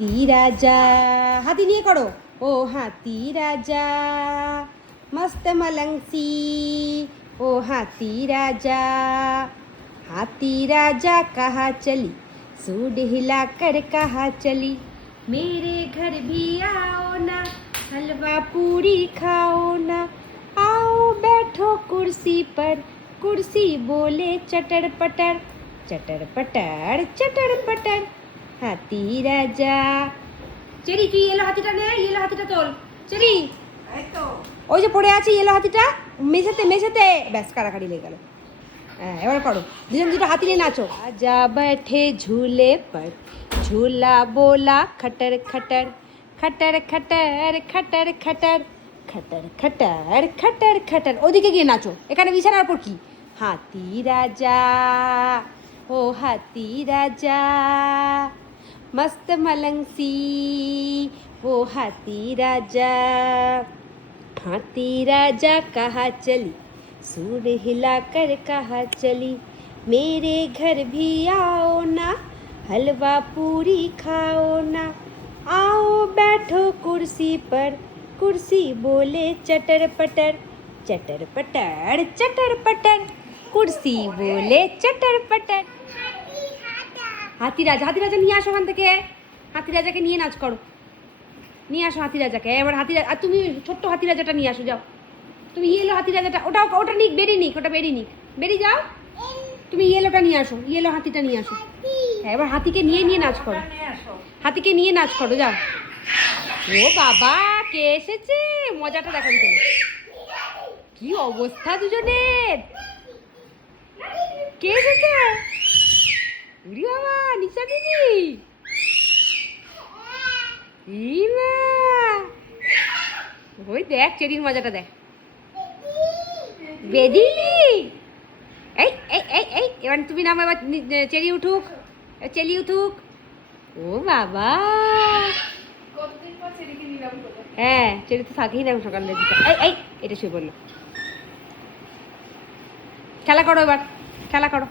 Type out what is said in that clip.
हाथी राजा हाथी नहीं करो ओ हाथी राजा मस्त मलंगसी ओ हाथी राजा कहाँ चली सूंड हिलाकर कहाँ चली मेरे घर भी आओ ना हलवा पूरी खाओ ना आओ बैठो कुर्सी पर कुर्सी बोले चटर पटर चटर पटर হাতি রাজা চেরি তুই এলো হাতিটা নে এলো হাতিটা তোল চেরি এই তো ওই যে পড়ে আছে এলো হাতিটা মেঝেতে ব্যাস কাড়াকাড়ি লেগে গেল হ্যাঁ এবার করো দুজন দুটো হাতি নিয়ে নাচো রাজা बैठे झूले पर झूला बोला खटर खटर खटर खटर खटर खटर खटर खटर खटर खटर ওদিকে গিয়ে নাচো এখানে বিছানার উপর কি হাতি রাজা ও হাতি রাজা मस्त मलंगसी वो हाथी राजा कहाँ चली सूंड हिलाकर कहाँ चली मेरे घर भी आओ ना हलवा पूरी खाओ ना आओ बैठो कुर्सी पर कुर्सी बोले चटर पटर कुर्सी बोले चटर पटर হাতি রাজা নিয়ে আসো ওখান থেকে হাতি রাজাকে নিয়ে নাচ করো নিয়ে আসো হাতি রাজাকে এবার আর তুমি ছোট্ট হাতি রাজাটা নিয়ে আসো যাও তুমি ইয়েলো হাতি রাজাটা ওটা নিক বেরিয়ে যাও তুমি ইয়েলোটা নিয়ে আসো ইয়েলো হাতিটা নিয়ে আসো হ্যাঁ এবার হাতিকে নিয়ে নাচ করো যাও ও বাবা কে এসেছে মজাটা দেখান চলো কি অবস্থা দুজনের কে এসেছে উড়ি বাবা নিশা দিদি ইমা ওই দেখ চেরির মজাটা দেখ বেদি এই এবার তুমি নাম এবার চেরি উঠুক ও বাবা হ্যাঁ চেরি তো থাকেই না সকালে এই এটা শুয়ে বললো খেলা করো এবার খেলা করো